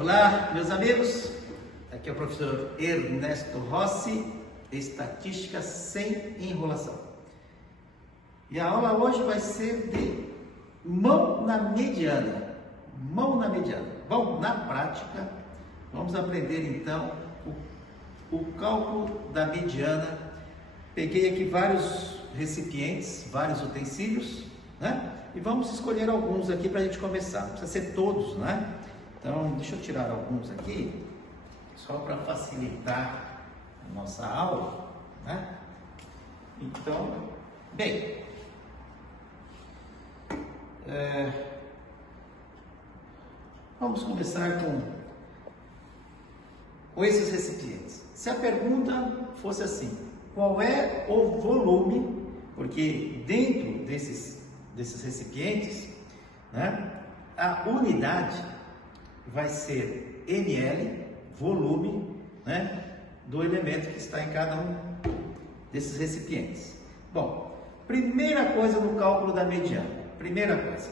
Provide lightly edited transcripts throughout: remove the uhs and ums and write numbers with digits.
Olá, meus amigos, aqui é o professor Ernesto Rossi, Estatística sem enrolação. E a aula hoje vai ser de mão na mediana. Mão na mediana. Bom, na prática, vamos aprender então o cálculo da mediana. Peguei aqui vários recipientes, vários utensílios, né? E vamos escolher alguns aqui para a gente começar. Não precisa ser todos, né? Então, deixa eu tirar alguns aqui, só para facilitar a nossa aula, né? Então, bem, vamos começar com esses recipientes. Se a pergunta fosse assim, qual é o volume, porque dentro desses recipientes, né, a unidade vai ser ml, volume, né, do elemento que está em cada um desses recipientes. Bom, primeira coisa no cálculo da mediana, primeira coisa,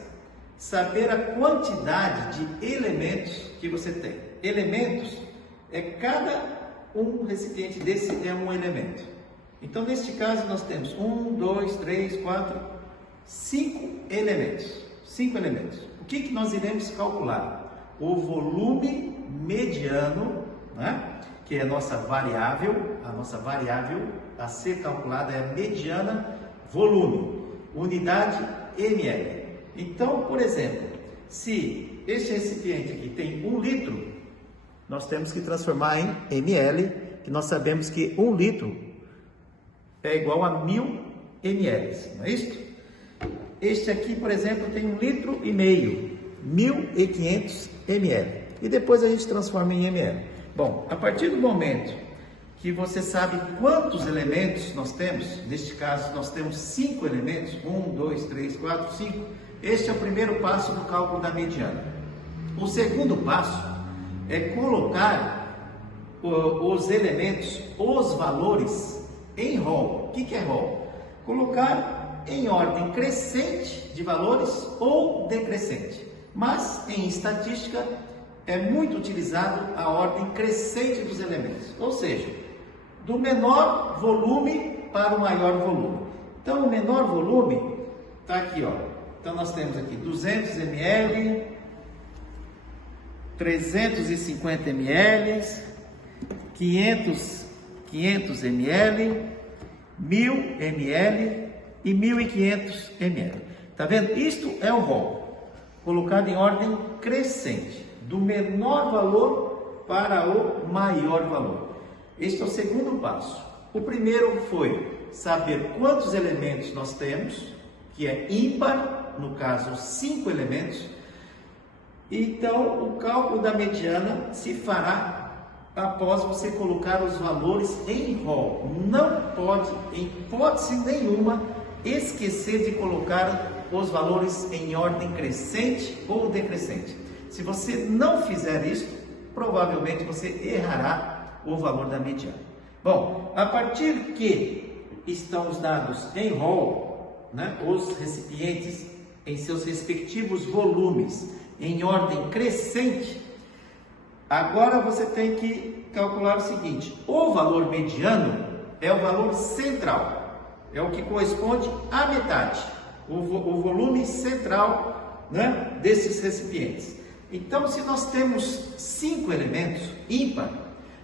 saber a quantidade de elementos que você tem. Elementos é cada um recipiente desse é um elemento. Então, neste caso, nós temos 1, 2, 3, 4, 5 elementos. 5 elementos. O que nós iremos calcular? O volume mediano, né? Que é a nossa variável a ser calculada é a mediana volume, unidade ml. Então, por exemplo, se este recipiente aqui tem 1 litro, nós temos que transformar em ml, que nós sabemos que 1 litro é igual a 1000 ml, não é isso? Este aqui, por exemplo, tem 1,5 litro, 1500 ml. E depois a gente transforma em ml. Bom, a partir do momento que você sabe quantos elementos nós temos, neste caso nós temos 5 elementos, 1, 2, 3, 4, 5. Este é o primeiro passo do cálculo da mediana. O segundo passo é colocar os elementos, os valores em rol. O que é rol? Colocar em ordem crescente de valores ou decrescente. Mas em estatística é muito utilizado a ordem crescente dos elementos, ou seja, do menor volume para o maior volume. Então o menor volume está aqui, ó. Então nós temos aqui 200 ml, 350 ml, 500 ml, 1000 ml e 1500 ml. Tá vendo? Isto é o rol, colocado em ordem crescente, do menor valor para o maior valor. Este é o segundo passo. O primeiro foi saber quantos elementos nós temos, que é ímpar, no caso 5 elementos. Então, o cálculo da mediana se fará após você colocar os valores em rol. Não pode, em hipótese nenhuma, esquecer de colocar os valores em ordem crescente ou decrescente. Se você não fizer isso, provavelmente você errará o valor da mediana. Bom, a partir que estão os dados em rol, né, os recipientes em seus respectivos volumes em ordem crescente, agora você tem que calcular o seguinte: o valor mediano é o valor central, é o que corresponde à metade, o volume central, né, desses recipientes. Então, se nós temos 5 elementos ímpar,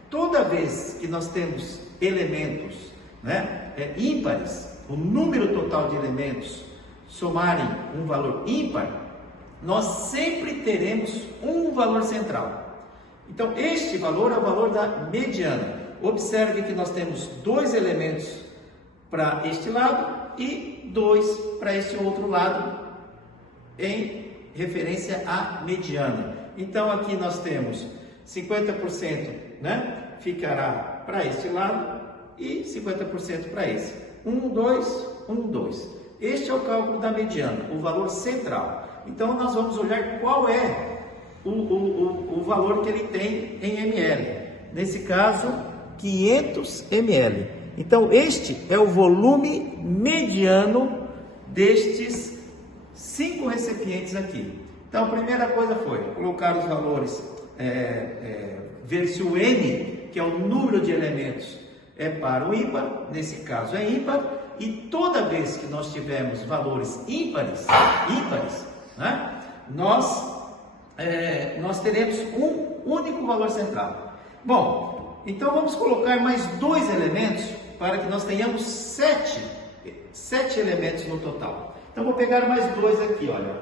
toda vez que nós temos elementos, né, ímpares, o número total de elementos somarem um valor ímpar, nós sempre teremos um valor central. Então, este valor é o valor da mediana. Observe que nós temos 2 elementos para este lado e 2 para este outro lado, em referência à mediana. Então, aqui nós temos 50%, né, ficará para este lado e 50% para esse. 1, 2, 1, 2. Este é o cálculo da mediana, o valor central. Então, nós vamos olhar qual é o valor que ele tem em ml. Nesse caso, 500 ml. Então, este é o volume mediano destes 5 recipientes aqui. Então, a primeira coisa foi colocar os valores ver se o n, que é o número de elementos, é par ou ímpar. Nesse caso é ímpar, e toda vez que nós tivermos valores ímpares, né, nós teremos um único valor central. Bom, então vamos colocar mais 2 elementos para que nós tenhamos 7 elementos no total. Então vou pegar mais 2 aqui, olha,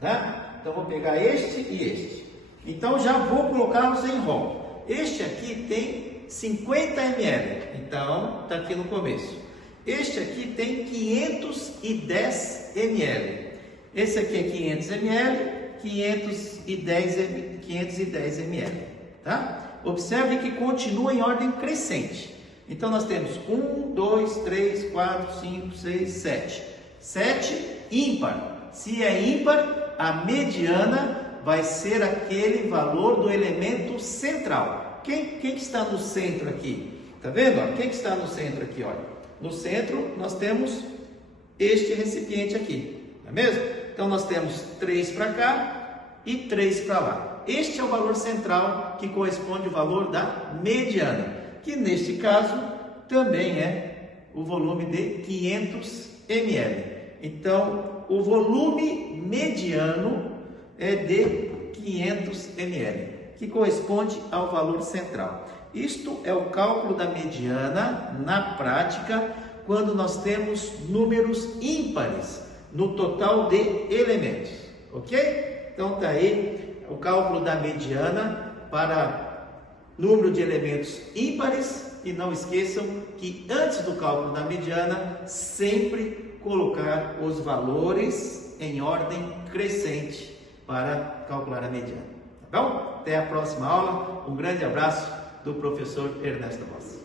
tá? Então vou pegar este e este. Então já vou colocá-los em rol. Este aqui tem 50 ml, então está aqui no começo. Este aqui tem 510 ml. Esse aqui é 500 ml, 510 ml, tá? Observe que continua em ordem crescente. Então nós temos 1, 2, 3, 4, 5, 6, 7. 7 ímpar. Se é ímpar, a mediana vai ser aquele valor do elemento central. Quem está no centro aqui? Tá vendo? Quem que está no centro aqui? Olha. No centro nós temos este recipiente aqui, não é mesmo? Então nós temos 3 para cá e 3 para lá. Este é o valor central, que corresponde ao valor da mediana, que neste caso também é o volume de 500 ml. Então o volume mediano é de 500 ml, que corresponde ao valor central. Isto é o cálculo da mediana na prática, quando nós temos números ímpares no total de elementos, ok? Então está aí o cálculo da mediana para número de elementos ímpares, e não esqueçam que antes do cálculo da mediana, sempre colocar os valores em ordem crescente para calcular a mediana, tá bom? Até a próxima aula, um grande abraço do professor Ernesto Rossi.